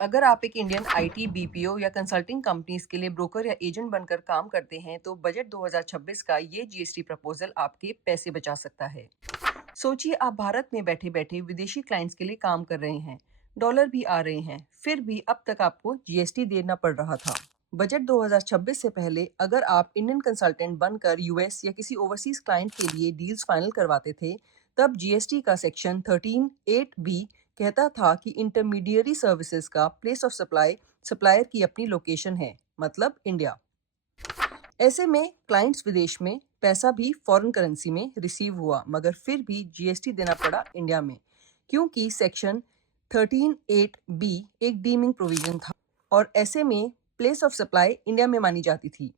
अगर आप एक इंडियन आईटी, बीपीओ या कंसल्टिंग कंपनीज के लिए ब्रोकर या एजेंट बनकर काम करते हैं, तो बजट 2026 का ये जीएसटी प्रपोजल आपके पैसे बचा सकता है। सोचिए, आप भारत में बैठे-बैठे विदेशी क्लाइंट्स के लिए काम कर रहे हैं, डॉलर भी आ रहे हैं, फिर भी अब तक आपको जीएसटी देना पड़ रहा था। बजट 2026 से पहले अगर आप इंडियन कंसल्टेंट बनकर यूएस या किसी ओवरसीज क्लाइंट के लिए डील्स फाइनल करवाते थे, तब जीएसटी का सेक्शन 13(8) बी कहता था कि इंटरमीडियरी सर्विसेज का प्लेस ऑफ सप्लाई सप्लायर की अपनी लोकेशन है, मतलब इंडिया। ऐसे में क्लाइंट्स विदेश में पैसा भी फॉरेन करेंसी में रिसीव हुआ, मगर फिर भी जीएसटी देना पड़ा इंडिया में, क्योंकि सेक्शन 13(8) बी एक डीमिंग प्रोविजन था और ऐसे में प्लेस ऑफ सप्लाई इंडिया में मानी जाती थी।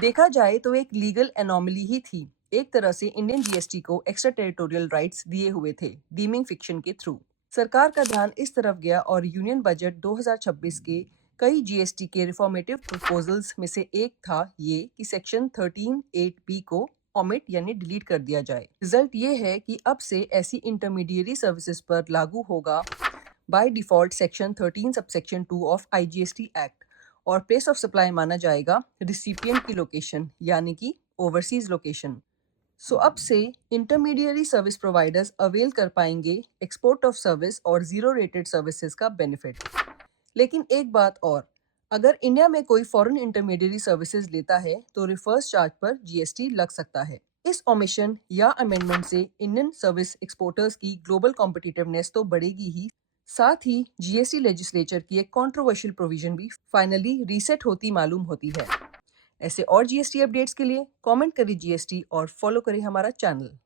देखा जाए तो एक लीगल एनोमली ही थी। एक तरह से इंडियन जीएसटी को एक्स्ट्रा टेरिटोरियल राइट्स दिए हुए थे डीमिंग फिक्शन के थ्रू। सरकार का ध्यान इस तरफ गया और यूनियन बजट 2026 के कई जीएसटी के रिफॉर्मेटिव प्रपोजल्स में से एक था ये कि सेक्शन 13(8) बी को ओमिट यानी डिलीट कर दिया जाए। रिजल्ट ये है कि अब से ऐसी इंटरमीडियरी सर्विसेज पर लागू होगा by default section 13 subsection 2 of IGST act और प्लेस ऑफ सप्लाई माना जाएगा रिसिपिएंट की लोकेशन यानी कि ओवरसीज लोकेशन। सो अब से इंटरमीडियरी सर्विस प्रोवाइडर्स अवेल कर पाएंगे एक्सपोर्ट ऑफ सर्विस और जीरो रेटेड सर्विसेज का बेनिफिट। लेकिन एक बात और, अगर इंडिया में कोई फॉरेन इंटरमीडियरी सर्विसेज लेता है तो रिफर्स चार्ज पर जीएसटी लग सकता है। इस ओमिशन या अमेंडमेंट से इंडियन सर्विस एक्सपोर्टर्स की ग्लोबल कॉम्पिटिटिवनेस तो बढ़ेगी ही, साथ ही जीएसटी लेजिस्लेचर की एक कंट्रोवर्शियल प्रोविजन भी फाइनली रीसेट होती मालूम होती है। ऐसे और जीएसटी अपडेट्स के लिए कमेंट करें जीएसटी और फॉलो करें हमारा चैनल।